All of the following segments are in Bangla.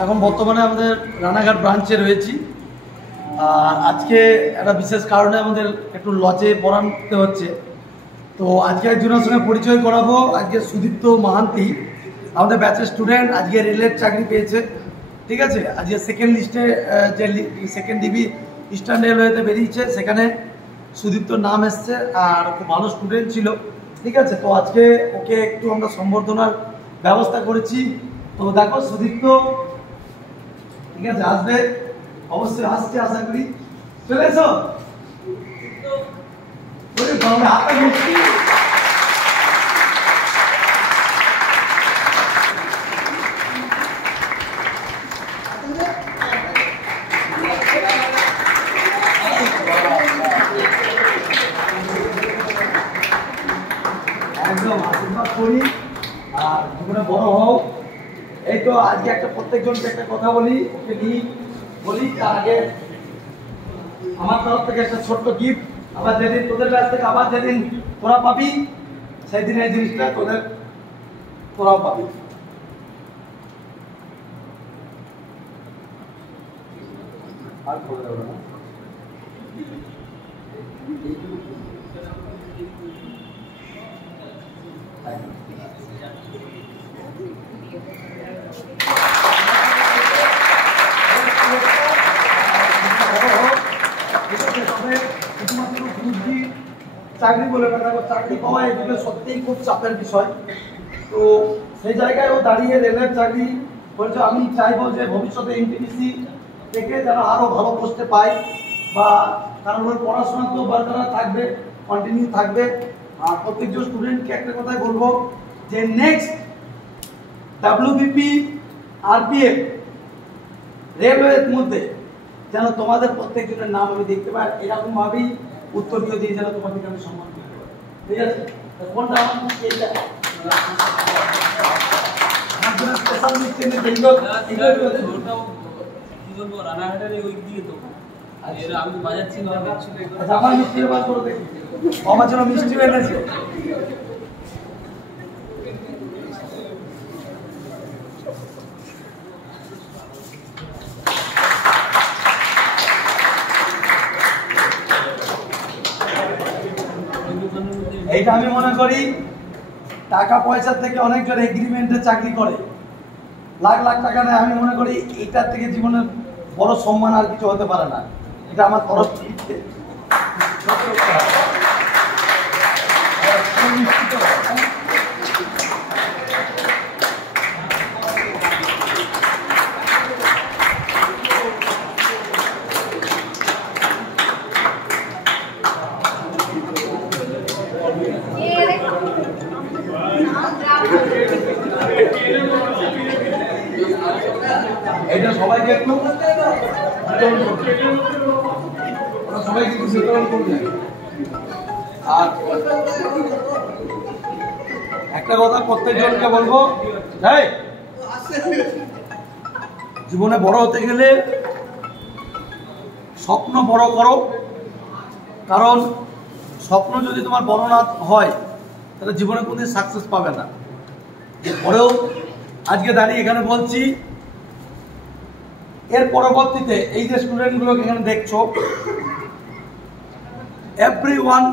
এখন বর্তমানে আমাদের রানাঘাট ব্রাঞ্চে রয়েছি। আর আজকে একটা বিশেষ কারণে আমাদের একটু লজে পড়াতে হচ্ছে। তো আজকে একজনের সঙ্গে পরিচয় করাবো। আজকে সুদীপ্ত মাহান্তি আমাদের ব্যাচের স্টুডেন্ট, আজকে রেলের চাকরি পেয়েছে। ঠিক আছে, আজকে সেকেন্ড লিস্টে যে সেকেন্ড ডিবি ইস্টার্ন রেলওয়েতে বেরিয়েছে, সেখানে সুদীপ্তর নাম এসছে। আর খুব ভালো স্টুডেন্ট ছিল। ঠিক আছে, তো আজকে ওকে একটু আমরা সম্বর্ধনার ব্যবস্থা করেছি। তো দেখো সুদীপ্ত ঠিক আছে আসবে, অবশ্যই আসছে, আশা করি। চলে এসো। হাতে মিষ্টি। একদম আশীর্বাদ করি আর জীবনে বড় হও। এই তো আজকে একটা প্রত্যেকজনকে একটা কথা বলি, ওকে নিয়ে বলি। তার আগে আমার তরফ থেকে একটা ছোট্ট গিফট। আবার যেদিন তোদের কাছ থেকে আবার যেদিন তোরা পাবি, সেই দিন এই জিনিসটা তোরাও পাবি। আর করে দেবো না। চাকরি বলে না, চাকরি পাওয়া এগুলো সত্যিই খুব চাপের বিষয়। তো সেই জায়গায় ও দাঁড়িয়ে রেলের চাকরি বলছে। আমি চাইবো যে ভবিষ্যতে এনটিপিসি থেকে যেন আরও ভালো পোস্টে পাই, বা কারণ ওর পড়াশোনা তো বরকরার থাকবে, কন্টিনিউ থাকবে। আর প্রত্যেকজন স্টুডেন্টকে একটা কথাই বলবো যে নেক্সট ডাব্লিউবিপি আরপিএফ রেলওয়ের মধ্যে যেন তোমাদের প্রত্যেকজনের নাম আমি দেখতে পাই। এরকমভাবেই উত্তরীয় দিয়ে যেন তোমাদেরকে আমি সম্মান করতে পারি। ঠিক আছে, কোনটা আমার এইটা স্পেশাল মিষ্টি রানাঘাটের ওই দিকে তো আমি বাজাচ্ছি না। আচ্ছা, আমার মিষ্টি বার করে দেখি, আমার জন্য মিষ্টি এনেছে। এইটা আমি মনে করি টাকা পয়সা থেকে অনেকজন এগ্রিমেন্টে চাকরি করে, লাখ লাখ টাকা নেয়। আমি মনে করি এইটার থেকে জীবনের বড় সম্মান আর কিছু হতে পারে না। এটা আমার তরফ থেকে। এটা সবাইকে একটু সবাইকে একটু বিতরণ করবে। আর একটা কথা প্রত্যেকজনকে বলবো, জীবনে বড় হতে গেলে স্বপ্ন বড় করো। কারণ স্বপ্ন যদি তোমার বড় না হয় তাহলে জীবনে কোনোদিন সাকসেস পাবে না। এরপরেও আজকে দাঁড়িয়ে এখানে বলছি, এর পরবর্তীতে এই যে স্টুডেন্টগুলোকে এখানে দেখছো, এভরিওয়ান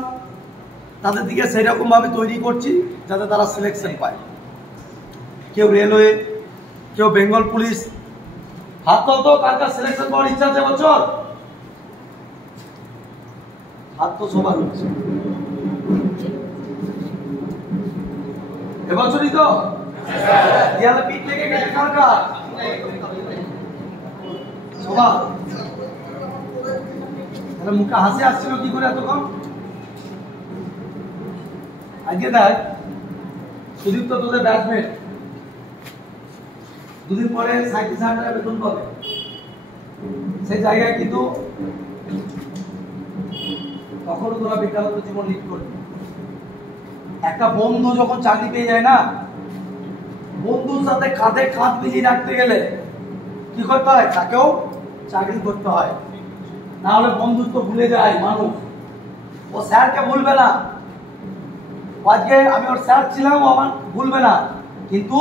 তাদের দিকে সেইরকমভাবে তৈরি করছি যাতে তারা সিলেকশন পায়। কেউ রেলওয়ে, কেউ বেঙ্গল পুলিশ। হাত তো কার কার সিলেকশন পাওয়ার ইচ্ছা আছে বছর? হাত তো সবার হচ্ছে এবছরই তো দেয়ালে পিঠ লেগে গেছে কার কার? সবার। তাহলে মুখে হাসি আসছিল কি করে এতক্ষণ? আজকে দেখ সুদীপ্ত তোদের ব্যাচমেট, দুদিন পরে 37,000 টাকা বেতন পাবে। সেই জায়গায় কিন্তু তখন তোরা বেকারত্ব জীবন লিড করবি। একটা বন্ধু যখন চাকরি পেয়ে যায় না, বন্ধুর সাথে কাঁধে কাঁধ মিলিয়ে রাখতে গেলে কি করতে হয়? তাকেও চাকরি করতে হয়, না হলে বন্ধুত্ব ভুলে যায় মানুষ। ও স্যারকে ভুলবে না, আজকে আমি ওর স্যার ছিলাম, আমার ভুলবে না, কিন্তু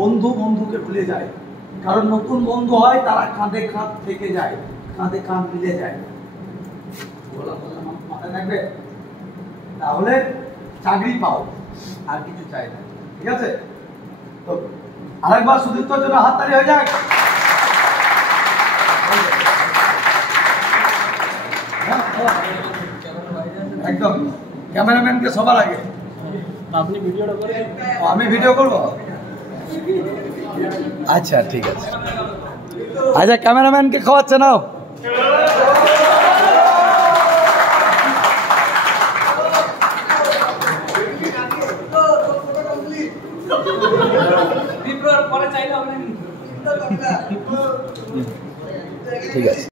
বন্ধু বন্ধুকে ভুলে যায়। কারণ নতুন বন্ধু হয় তারা কাঁধে কাঁধ থেকে যায়, কাঁধে কাঁধ মিলে যায়, মাথায় থাকবে, তাহলে চাকরি পাও, আর কিছু চাই না। ঠিক আছে, তো আরেকবার সুদীপ্তর জন্য হাততালি হয়ে যায়। একদম ক্যামেরাম্যানকে সবার আগে। আপনি ভিডিওটা করে, আমি ভিডিও করব, আচ্ছা ঠিক আছে। আচ্ছা ক্যামেরাম্যানকে খাওয়াচ্ছে নাও।